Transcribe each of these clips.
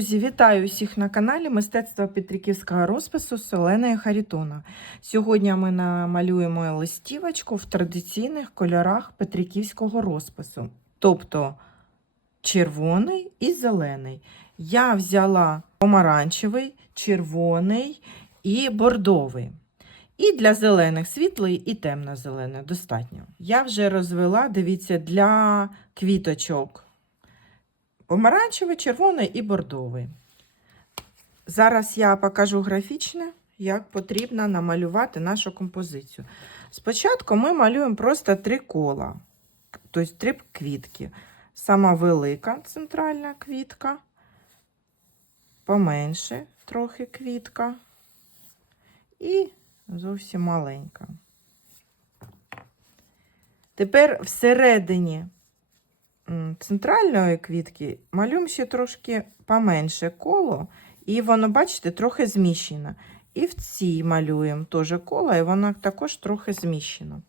Друзі, вітаю всіх на каналі Мистецтво Петриківського розпису Оленою Харітона. Сьогодні ми намалюємо листівочку в традиційних кольорах петриківського розпису, тобто червоний і зелений. Я взяла помаранчевий, червоний і бордовий. І для зелених світлий і темно-зелений достатньо. Я вже розвела, дивіться, для квіточок помаранчевий, червоний і бордовий. Зараз я покажу графічно, як потрібно намалювати нашу композицію. Спочатку ми малюємо просто три кола, тобто три квітки. Сама велика центральна квітка, поменше трохи квітка і зовсім маленька. Тепер всередині центральної квітки малюємо ще трошки поменше коло, і воно, бачите, трохи зміщено. І в цій малюємо теж коло, і воно також трохи зміщено.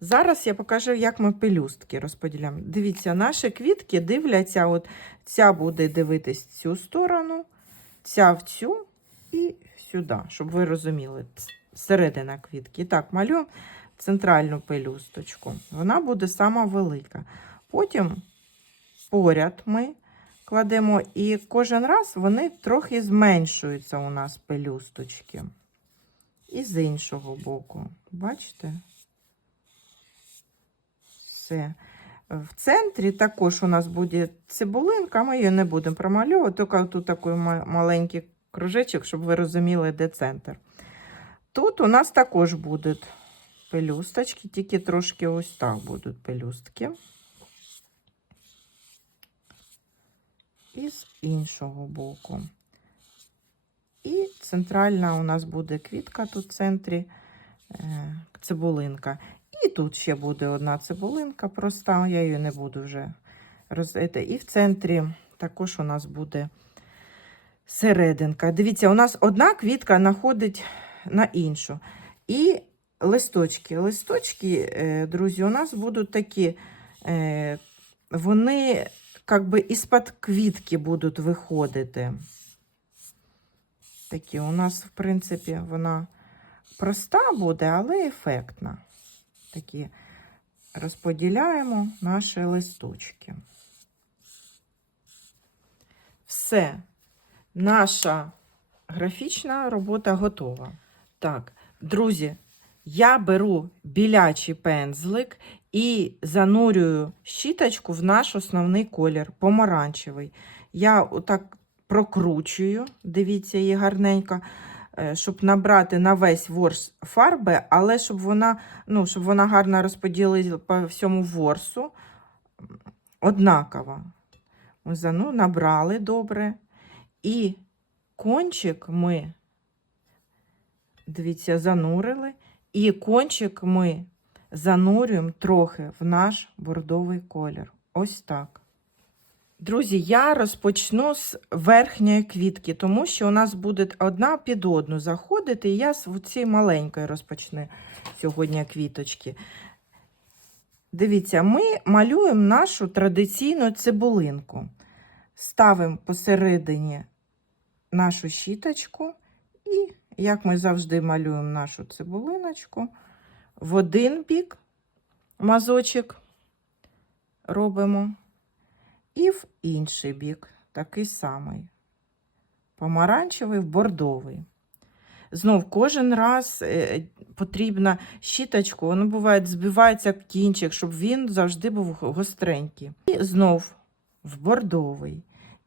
Зараз я покажу, як ми пелюстки розподіляємо. Дивіться, наші квітки дивляться, от ця буде дивитись в цю сторону, ця в цю і сюди, щоб ви розуміли, середина квітки. Так, малюємо центральну пелюсточку. Вона буде сама велика. Потім поряд ми кладемо, і кожен раз вони трохи зменшуються у нас пелюсточки. І з іншого боку. Бачите? Все. В центрі також у нас буде цибулинка, ми її не будемо промальовувати, тільки тут такий маленький кружечок, щоб ви розуміли, де центр. Тут у нас також будуть пелюсточки, тільки трошки ось так будуть пелюстки. І з іншого боку. І центральна у нас буде квітка тут в центрі, е, цибулинка. І тут ще буде одна цибулинка проста, я її не буду вже розити. І в центрі також у нас буде серединка. Дивіться, у нас одна квітка находить на іншу. І листочки. Листочки, е, друзі, у нас будуть такі, е, вони як би із-під квітки будуть виходити. Такі у нас, в принципі, вона проста буде, але ефектна. Такі розподіляємо наші листочки. Все, наша графічна робота готова. Так, друзі, я беру білячий пензлик і занурюю щіточку в наш основний колір помаранчевий. Я отак прокручую, дивіться її гарненько, е, щоб набрати на весь ворс фарби, але щоб вона, ну, щоб вона гарно розподілила по всьому ворсу однаково. Ну, набрали добре. І кончик ми, дивіться, занурили. І кончик ми занурюємо трохи в наш бордовий колір. Ось так. Друзі, я розпочну з верхньої квітки, тому що у нас буде одна під одну заходити, і я з цієї маленької розпочну сьогодні квіточки. Дивіться, ми малюємо нашу традиційну цибулинку. Ставимо посередині нашу щіточку і, як ми завжди малюємо нашу цибулиночку, в один бік мазочок робимо, і в інший бік такий самий. Помаранчевий в бордовий. Знов кожен раз е, потрібна щіточку, воно буває, збивається кінчик, щоб він завжди був гостренький. І знов в бордовий.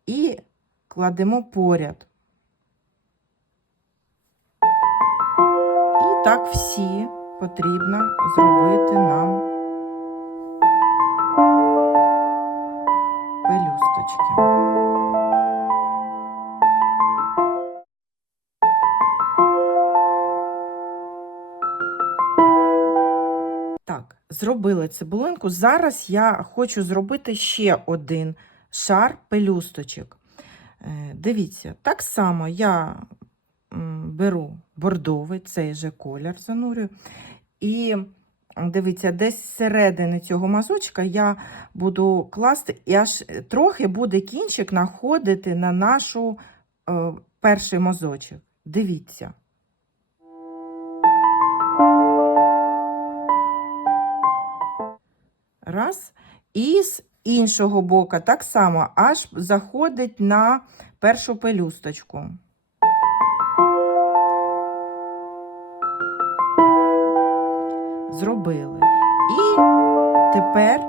І кладемо поряд. І так всі потрібно зробити нам пелюсточки. Так, зробили цибулинку. Зараз я хочу зробити ще один шар пелюсточок. Е, Дивіться, так само я беру бордовий, цей же колір занурюю, і дивіться, десь середини цього мазочка я буду класти, і аж трохи буде кінчик находити на нашу е, перший мазочок. Дивіться. Раз. І з іншого боку так само аж заходить на першу пелюсточку. Зробили. І тепер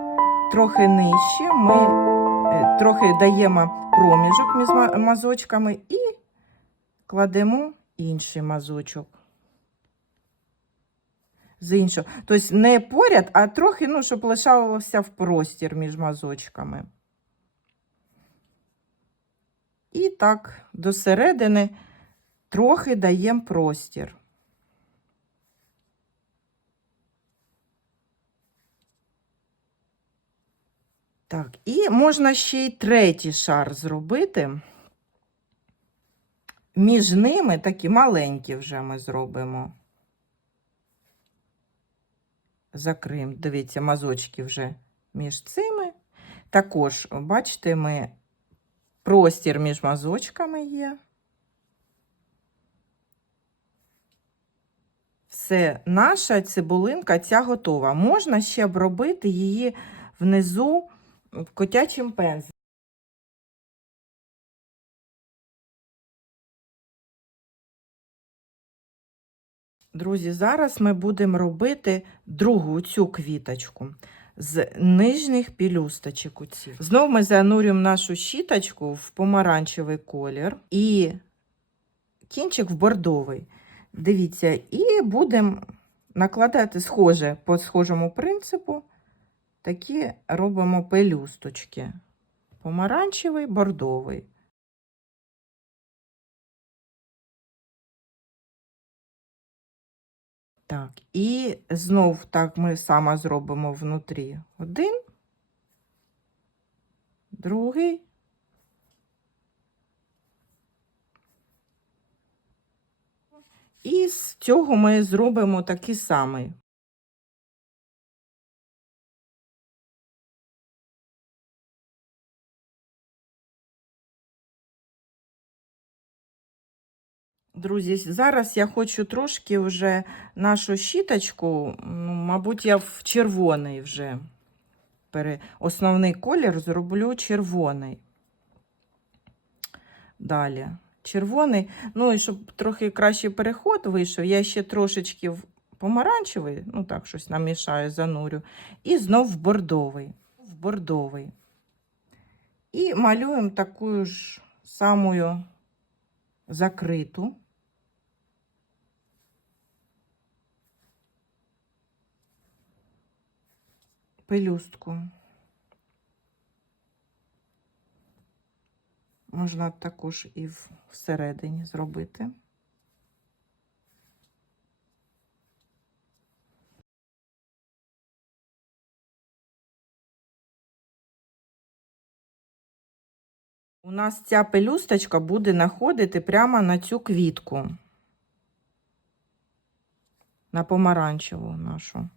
трохи нижче ми е, трохи даємо проміжок між мазочками і кладемо інший мазочок. З іншого. Тобто не поряд, а трохи, ну, щоб лишалося в простір між мазочками. І так, до середини трохи даємо простір. Так, і можна ще й третій шар зробити. Між ними такі маленькі вже ми зробимо. Закриємо, дивіться, мазочки вже між цими. Також, бачите, ми простір між мазочками є. Все, наша цибулинка ця готова. Можна ще обробити її внизу котячим пензлем. Друзі, зараз ми будемо робити другу цю квіточку з нижніх пілюсточок. оцих. Знову ми занурюємо нашу щіточку в помаранчевий колір і кінчик в бордовий. Дивіться, і будемо накладати схоже по схожому принципу. Такі робимо пелюсточки. Помаранчевий, бордовий. Так, і знов так ми саме зробимо внутрі один, другий. І з цього ми зробимо такий самий. Друзі, зараз я хочу трошки вже нашу щіточку, ну, мабуть, я в червоний вже основний колір зроблю червоний. Далі. Червоний. Ну і щоб трохи кращий переход вийшов, я ще трошечки в помаранчевий, ну так, щось намішаю, занурю, і знов в бордовий. В бордовий. І малюємо таку ж самою закриту. Пелюстку. Можна також і всередині зробити. У нас ця пелюсточка буде находити прямо на цю квітку, на помаранчеву нашу.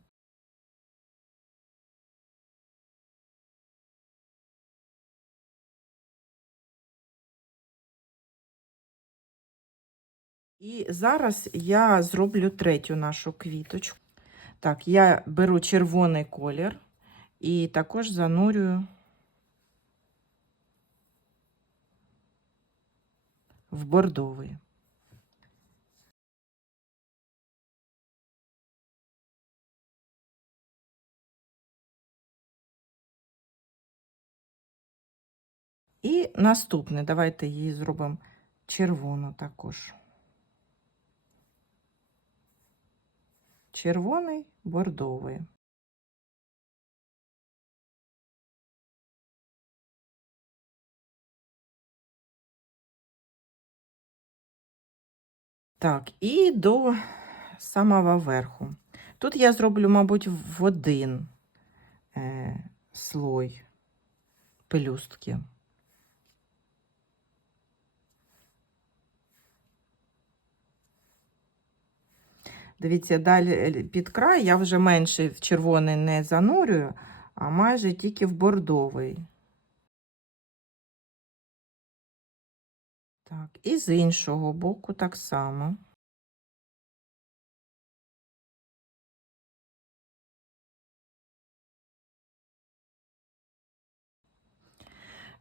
І зараз я зроблю третю нашу квіточку. Так, я беру червоний колір і також занурюю в бордовий. І наступне, давайте її зробимо червону також. Червоний, бордовий. Так, і до самого верху. Тут я зроблю, мабуть, в один е, слой пелюстки. Дивіться, далі е, під край я вже менше в червоний не занурюю, а майже тільки в бордовий. Так, і з іншого боку так само.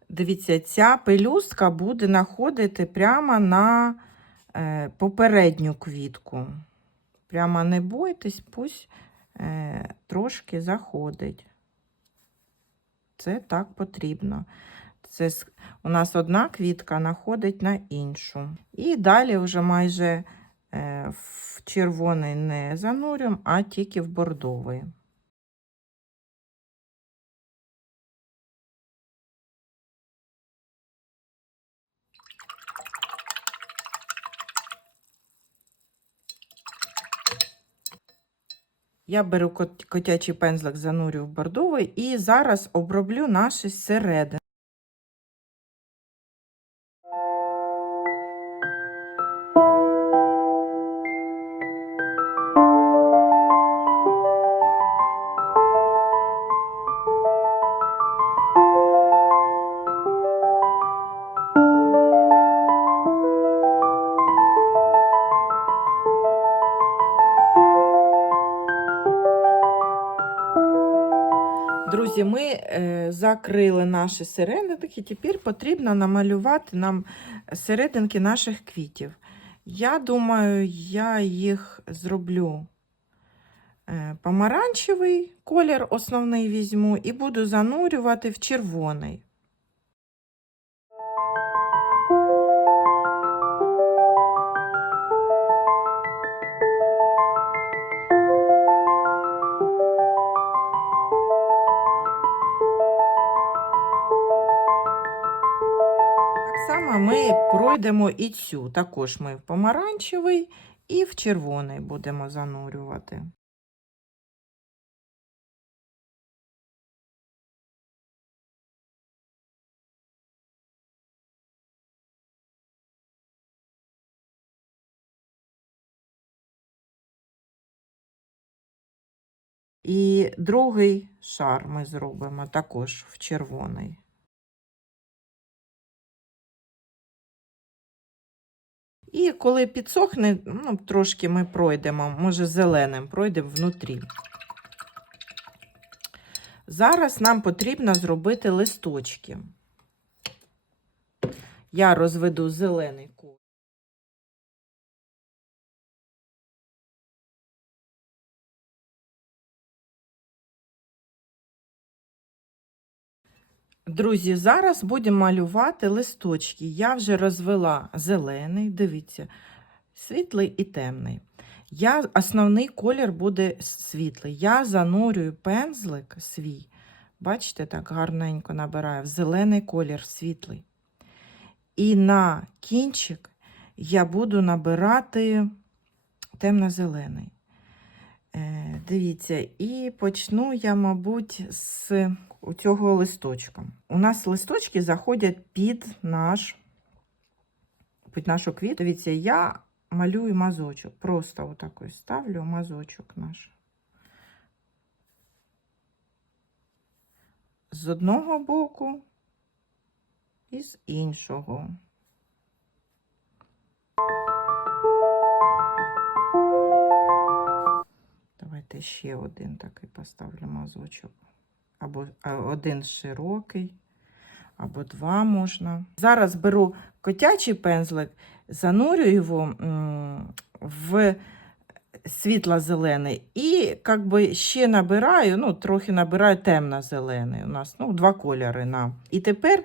Дивіться, ця пелюстка буде находити прямо на е, попередню квітку. Прямо не бойтесь, пусть е, трошки заходить. Це так потрібно. Це у нас одна квітка находить на іншу. І далі вже майже е, в червоний не занурюємо, а тільки в бордовий. Я беру кот- котячий пензлик, занурю в бордовий і зараз оброблю наші середини. Ми е, закрили наші серединки, тепер потрібно намалювати нам серединки наших квітів. Я думаю, я їх зроблю е, помаранчевий колір основний візьму і буду занурювати в червоний. Пройдемо і цю. Також ми в помаранчевий і в червоний будемо занурювати. І другий шар ми зробимо також в червоний. І коли підсохне, ну, трошки ми пройдемо, може зеленим пройдемо внутрі. Зараз нам потрібно зробити листочки. Я розведу зелений колір. Друзі, зараз будемо малювати листочки. Я вже розвела зелений, дивіться, світлий і темний. Я, основний колір буде світлий. Я занурюю пензлик свій, бачите, так гарненько набираю в зелений колір світлий. І на кінчик я буду набирати темно-зелений. Е, дивіться, і почну я, мабуть, з у цього листочка. У нас листочки заходять під наш під нашу квітку. Дивіться, я малюю мазочок. Просто отак ось ставлю мазочок наш. З одного боку і з іншого. Давайте ще один такий поставлю мазочок. Або один широкий, або два можна. Зараз беру котячий пензлик, занурю його в світло-зелений і как би, ще набираю, ну, трохи набираю темно-зелений. У нас ну, два кольори. На. І тепер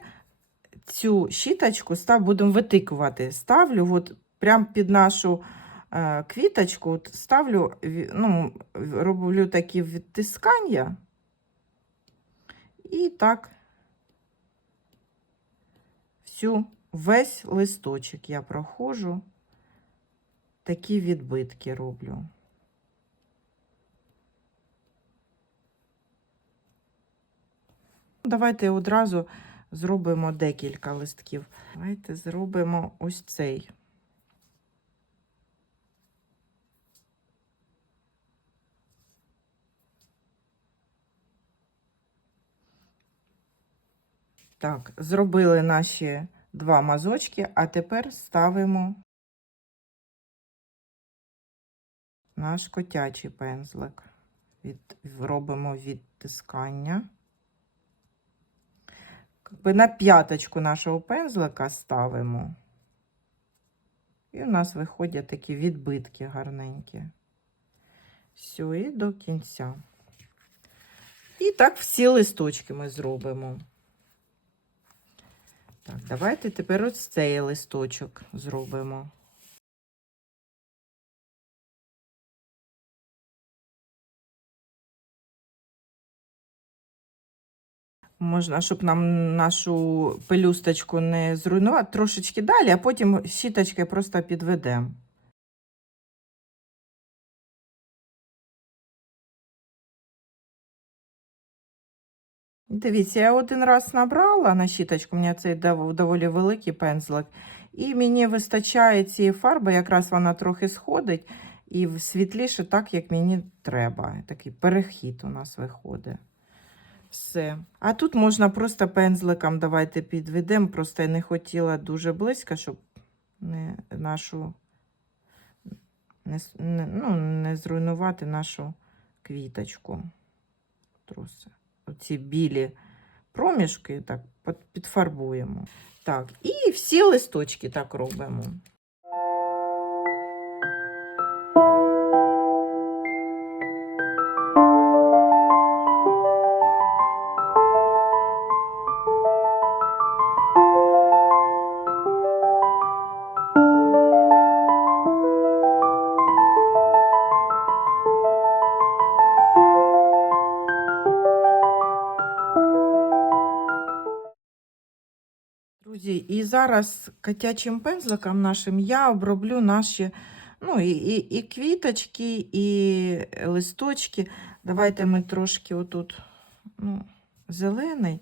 цю щіточку став, будемо витикувати. Ставлю от прямо під нашу е, квіточку, ставлю, ну, роблю такі відтискання. І так всю весь листочок я проходжу, такі відбитки роблю. Давайте одразу зробимо декілька листків. Давайте зробимо ось цей. Так, зробили наші два мазочки, а тепер ставимо наш котячий пензлик. Від, робимо відтискання. На п'яточку нашого пензлика ставимо. І у нас виходять такі відбитки гарненькі. Все, і до кінця. І так всі листочки ми зробимо. Так, давайте тепер ось цей листочок зробимо. Можна, щоб нам нашу пелюсточку не зруйнувати, трошечки далі, а потім щіточки просто підведемо. Дивіться, я один раз набрала на щіточку, у мене цей доволі великий пензлик, і мені вистачає цієї фарби, якраз вона трохи сходить і світліше так, як мені треба. Такий перехід у нас виходить. Все. А тут можна просто пензликом давайте підведемо. Просто я не хотіла дуже близько, щоб не нашу не, ну, не зруйнувати нашу квіточку. Труси. Оці білі проміжки так підфарбуємо. Так, і всі листочки так робимо. Зараз котячим пензликом нашим я оброблю наші ну, і, і, і квіточки, і листочки. Давайте ми трошки отут ну, зелений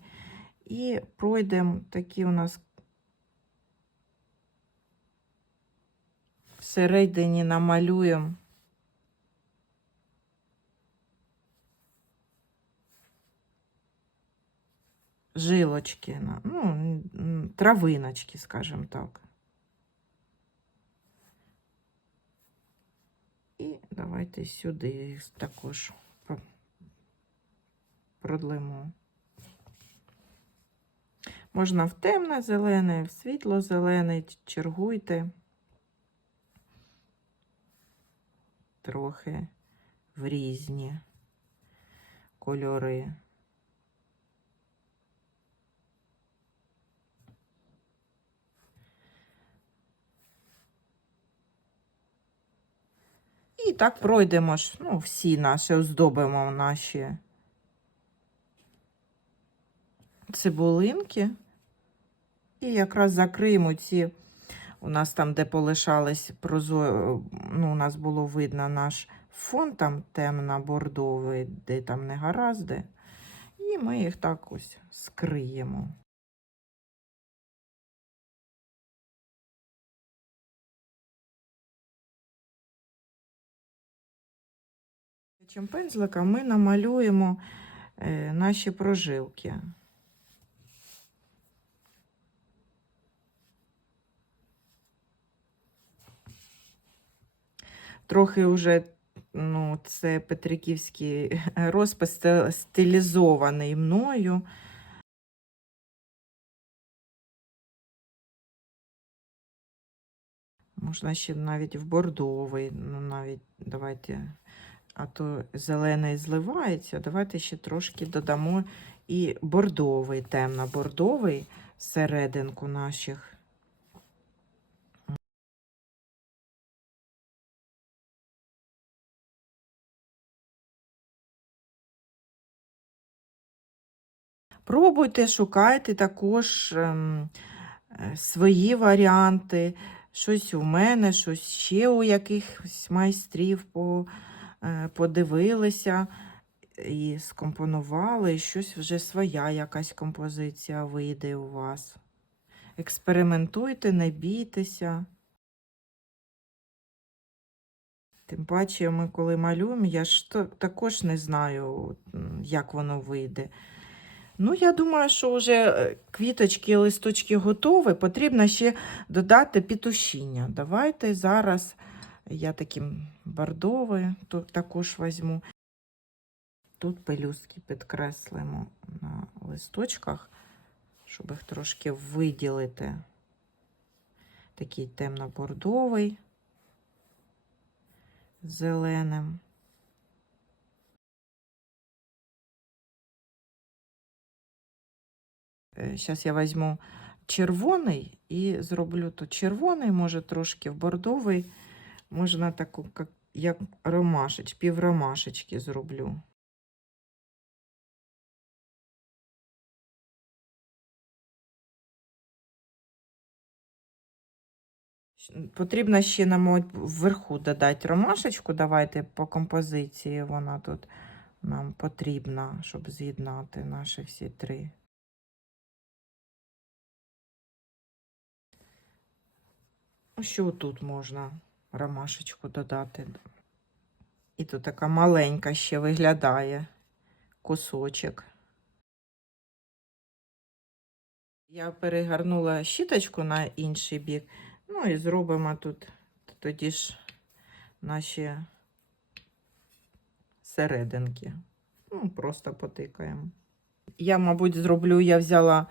і пройдемо такі у нас всередині намалюємо. Жилочки, ну, травиночки, скажімо так. І давайте сюди їх також продлимо. Можна в темно-зелений, в світло-зелений, чергуйте. Трохи в різні кольори. І так пройдемо ж, ну, всі наші, оздобимо наші цибулинки. І якраз закриємо ці, у нас там, де полишались прозо... ну, у нас було видно наш фон там темно-бордовий, де там не гаразди. І ми їх так ось скриємо. Чим пензликом ми намалюємо е, наші прожилки. Трохи вже ну, це Петриківський розпис стилізований мною. Можна ще навіть в бордовий, ну навіть давайте, а то зелений зливається. Давайте ще трошки додамо і бордовий, темно-бордовий серединку наших. Пробуйте, шукайте також ем, е, свої варіанти. Щось у мене, щось ще у якихось майстрів по, подивилися і скомпонували, і щось вже своя якась композиція вийде у вас. Експериментуйте, не бійтеся. Тим паче, ми коли малюємо, я ж також не знаю, як воно вийде. Ну, я думаю, що вже е, квіточки і листочки готові. Потрібно ще додати петушіння. Давайте зараз я таким бордовий тут також візьму. Тут пелюстки підкреслимо на листочках, щоб їх трошки виділити. Такий темно-бордовий, зеленим. Зараз я візьму червоний і зроблю тут червоний, може трошки в бордовий, можна таку, як, ромашеч, пів ромашечки зроблю. Потрібно ще нам вверху додати ромашечку. Давайте по композиції вона тут нам потрібна, щоб з'єднати наші всі три. Що тут можна ромашечку додати? І тут така маленька ще виглядає кусочок. Я перегорнула щіточку на інший бік. Ну і зробимо тут тоді ж наші серединки. Ну, просто потикаємо. Я, мабуть, зроблю, я взяла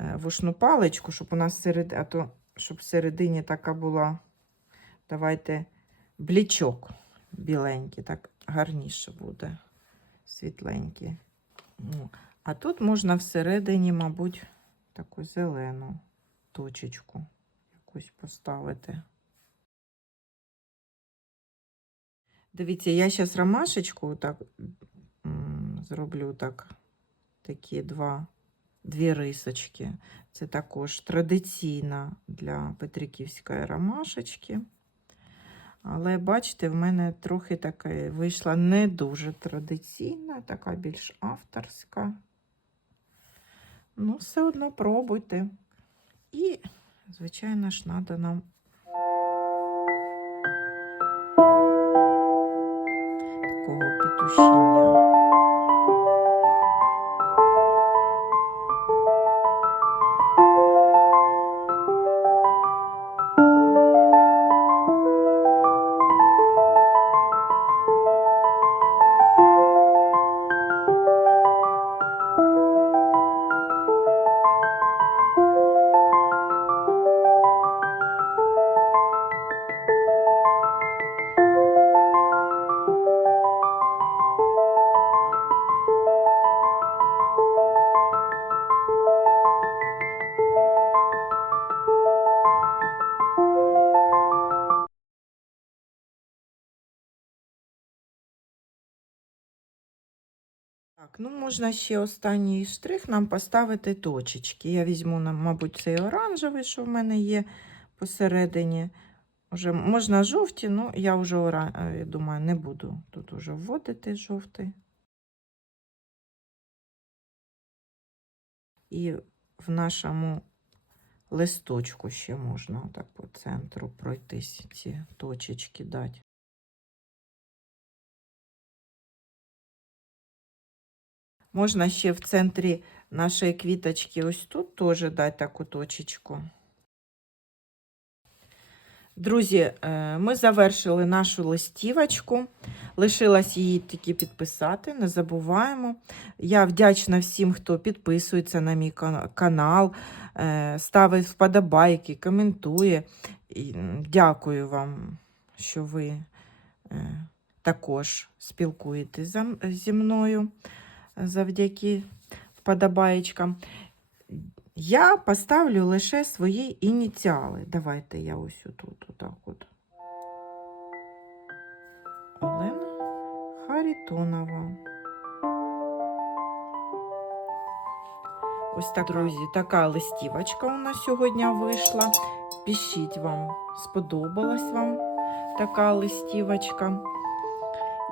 е, вушну паличку, щоб у нас серед... а то, щоб всередині така була. Давайте блічок біленький, так гарніше буде, світленький. А тут можна всередині, мабуть, таку зелену точечку якусь поставити. Дивіться, я зараз ромашечку так зроблю так, такі два, дві рисочки. Це також традиційна для петриківської ромашечки. Але бачите, в мене трохи така вийшла не дуже традиційна, така більш авторська. Ну, все одно пробуйте. І, звичайно ж, треба нам такого петушіння. Можна ще останній штрих нам поставити точечки. Я візьму, мабуть, цей оранжевий, що в мене є посередині. Уже можна жовті, ну я вже е, думаю, не буду тут уже вводити жовтий. І в нашому листочку ще можна так по центру пройтись, ці точечки дати. Можна ще в центрі нашої квіточки ось тут теж дати таку точечку. Друзі, е, ми завершили нашу листівочку. Лишилось її тільки підписати, не забуваємо. Я вдячна всім, хто підписується на мій канал, е, ставить вподобайки, коментує. Дякую вам, що ви е, також спілкуєтесь за- зі мною завдяки вподобаєчкам. Я поставлю лише свої ініціали. Давайте я ось тут, отак от. Олена Харитонова. Ось так, друзі, така листівочка у нас сьогодні вийшла. Пишіть вам, сподобалась вам така листівочка.